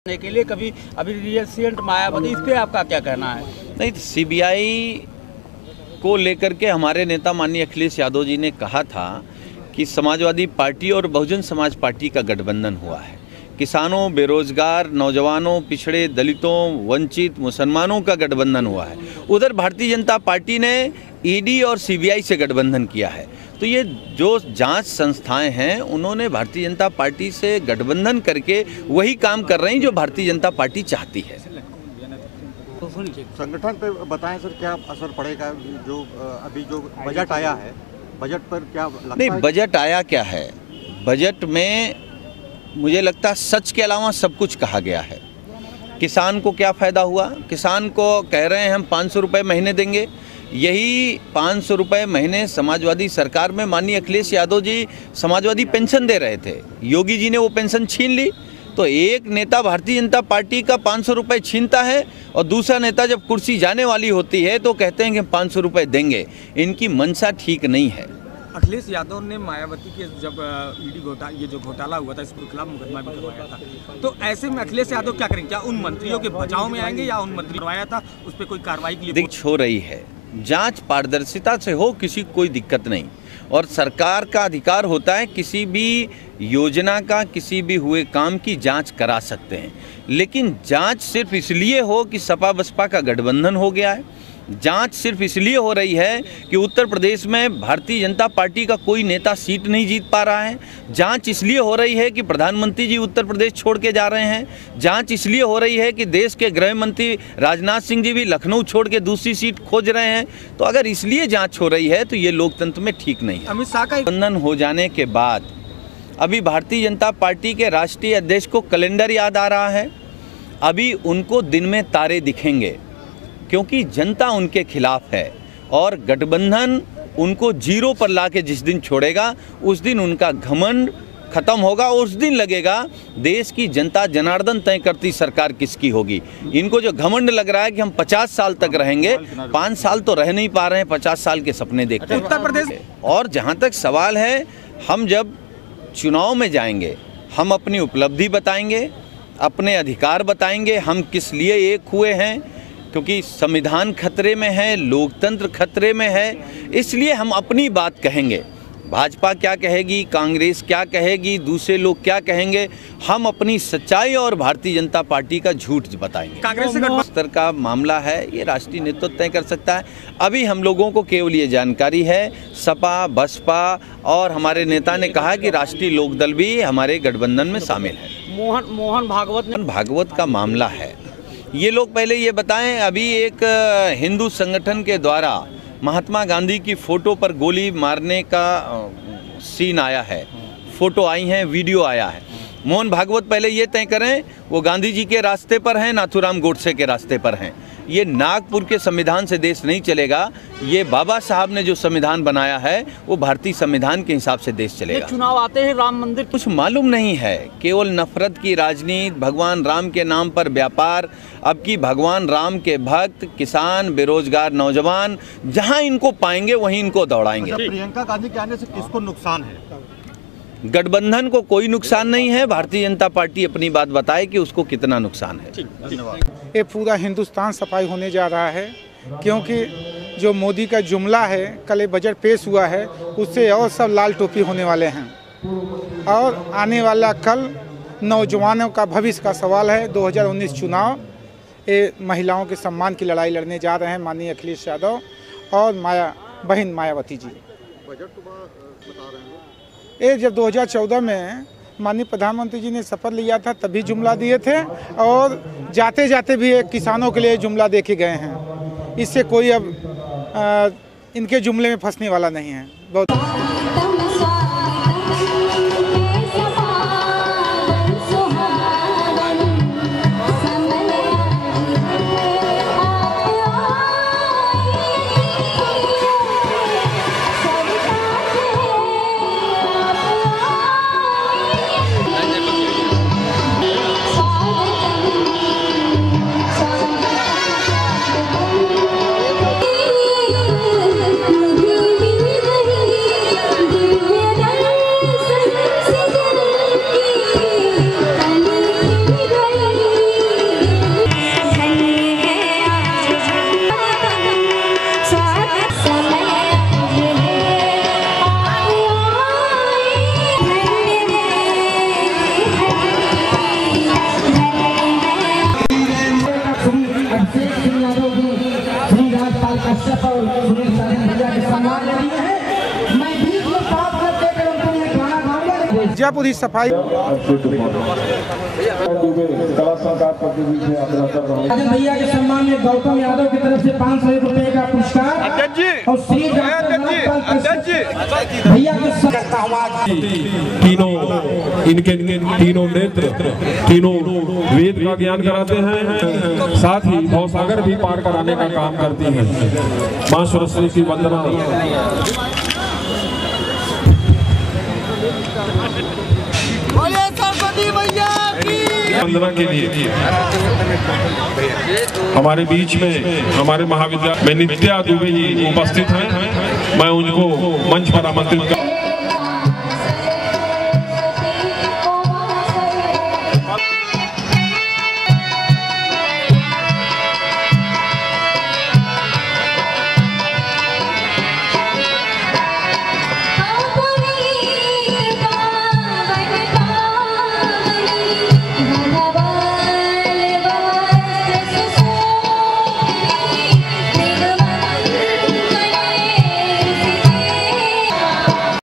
के लिए कभी अभी रिसेंट मायावती, इस पे आपका क्या कहना है? नहीं, सीबीआई को लेकर के हमारे नेता माननीय अखिलेश यादव जी ने कहा था कि समाजवादी पार्टी और बहुजन समाज पार्टी का गठबंधन हुआ है। किसानों, बेरोजगार, नौजवानों, पिछड़े, दलितों, वंचित, मुसलमानों का गठबंधन हुआ है। उधर भारतीय जनता पार्टी ने ईडी और सीबीआई से गठबंधन किया है। तो ये जो जांच संस्थाएं हैं उन्होंने भारतीय जनता पार्टी से गठबंधन करके वही काम कर रही हैं जो भारतीय जनता पार्टी चाहती है। संगठन पे बताएं सर, क्या असर पड़ेगा? जो अभी जो बजट आया है, बजट पर क्या लगता है? नहीं, बजट आया क्या है? बजट में मुझे लगता है सच के अलावा सब कुछ कहा गया है। किसान को क्या फ़ायदा हुआ? किसान को कह रहे हैं हम 500 रुपये महीने देंगे। यही 500 रुपये महीने समाजवादी सरकार में माननीय अखिलेश यादव जी समाजवादी पेंशन दे रहे थे। योगी जी ने वो पेंशन छीन ली। तो एक नेता भारतीय जनता पार्टी का 500 रुपये छीनता है और दूसरा नेता जब कुर्सी जाने वाली होती है तो कहते हैं कि हम 500 रुपये देंगे। इनकी मंशा ठीक नहीं है। अखिलेश यादव ने मायावती के जब ईडी ये जो घोटाला हुआ था, इसके खिलाफ मुकदमा भी करवाया था, तो ऐसे में अखिलेश यादव क्या करेंगे? क्या उन मंत्रियों के बचाव में आएंगे या उन मंत्री करवाया था उस पर कोई कार्रवाई के लिए हो रही है? जांच पारदर्शिता से हो, किसी कोई दिक्कत नहीं। और सरकार का अधिकार होता है किसी भी योजना का, किसी भी हुए काम की जांच करा सकते हैं। लेकिन जांच सिर्फ इसलिए हो कि सपा बसपा का गठबंधन हो गया है। जांच सिर्फ इसलिए हो रही है कि उत्तर प्रदेश में भारतीय जनता पार्टी का कोई नेता सीट नहीं जीत पा रहा है। जांच इसलिए हो रही है कि प्रधानमंत्री जी उत्तर प्रदेश छोड़ के जा रहे हैं। जांच इसलिए हो रही है कि देश के गृह मंत्री राजनाथ सिंह जी भी लखनऊ छोड़ के दूसरी सीट खोज रहे हैं। तो अगर इसलिए जांच हो रही है तो ये लोकतंत्र में ठीक नहीं है। अमित शाह का गठबंधन हो जाने के बाद अभी भारतीय जनता पार्टी के राष्ट्रीय अध्यक्ष को कैलेंडर याद आ रहा है। अभी उनको दिन में तारे दिखेंगे क्योंकि जनता उनके खिलाफ है और गठबंधन उनको जीरो पर लाके जिस दिन छोड़ेगा उस दिन उनका घमंड खत्म होगा। उस दिन लगेगा देश की जनता जनार्दन तय करती सरकार किसकी होगी। इनको जो घमंड लग रहा है कि हम 50 साल तक रहेंगे, 5 साल तो रह नहीं पा रहे हैं, 50 साल के सपने देखते हैं। उत्तर प्रदेश और जहाँ तक सवाल है, हम जब चुनाव में जाएंगे हम अपनी उपलब्धि बताएंगे, अपने अधिकार बताएंगे, हम किस लिए एक हुए हैं। क्योंकि संविधान खतरे में है, लोकतंत्र खतरे में है, इसलिए हम अपनी बात कहेंगे। भाजपा क्या कहेगी, कांग्रेस क्या कहेगी, दूसरे लोग क्या कहेंगे, हम अपनी सच्चाई और भारतीय जनता पार्टी का झूठ बताएंगे। कांग्रेस से स्तर का मामला है, ये राष्ट्रीय नेतृत्व तय कर सकता है। अभी हम लोगों को केवल ये जानकारी है, सपा बसपा और हमारे नेता ने कहा कि राष्ट्रीय लोकदल भी हमारे गठबंधन में शामिल है। मोहन भागवत का मामला है। ये लोग पहले ये बताएं, अभी एक हिंदू संगठन के द्वारा महात्मा गांधी की फ़ोटो पर गोली मारने का सीन आया है, फ़ोटो आई हैं, वीडियो आया है। मोहन भागवत पहले ये तय करें वो गांधी जी के रास्ते पर हैं, नाथूराम गोडसे के रास्ते पर हैं। ये नागपुर के संविधान से देश नहीं चलेगा। ये बाबा साहब ने जो संविधान बनाया है वो भारतीय संविधान के हिसाब से देश चलेगा। चुनाव आते हैं, राम मंदिर कुछ मालूम नहीं है, केवल नफरत की राजनीति, भगवान राम के नाम पर व्यापार। अब की भगवान राम के भक्त किसान, बेरोजगार नौजवान जहां इनको पाएंगे वहीं इनको दौड़ाएंगे। प्रियंका गांधी के आने से किसको नुकसान है? गठबंधन को कोई नुकसान नहीं है। भारतीय जनता पार्टी अपनी बात बताए कि उसको कितना नुकसान है। धन्यवाद। ये पूरा हिंदुस्तान सफाई होने जा रहा है क्योंकि जो मोदी का जुमला है, कल बजट पेश हुआ है, उससे और सब लाल टोपी होने वाले हैं। और आने वाला कल नौजवानों का भविष्य का सवाल है। 2019 चुनाव, ये महिलाओं के सम्मान की लड़ाई लड़ने जा रहे हैं माननीय अखिलेश यादव और बहन मायावती जी। बजट तो बता रहे हैं ये जब 2014 में माननीय प्रधानमंत्री जी ने शपथ लिया था तभी जुमला दिए थे और जाते जाते भी एक किसानों के लिए जुमला दे के गए हैं। इससे कोई अब इनके जुमले में फंसने वाला नहीं है। बहुत और सुनील साजन भैया के सम्मान ले लिए हैं। मैं बीच में साफ करके उनको ये गाना गाऊंगा। जब पूरी सफाई साजन भैया के सम्मान में गौतम यादव की तरफ से 500 रुपए का पुरस्कार और श्री भैया के करता हूँ आज इनके तीनों नेत्र तीनों वेद का ज्ञान कराते हैं, साथ ही भवसागर भी पार कराने का काम करती हैं। मां सरस्वती की वंदना वंदना के लिए हमारे बीच में हमारे महाविद्यालय में नित्या दुबे जी उपस्थित हैं। मैं उनको मंच पर आमंत्रित कर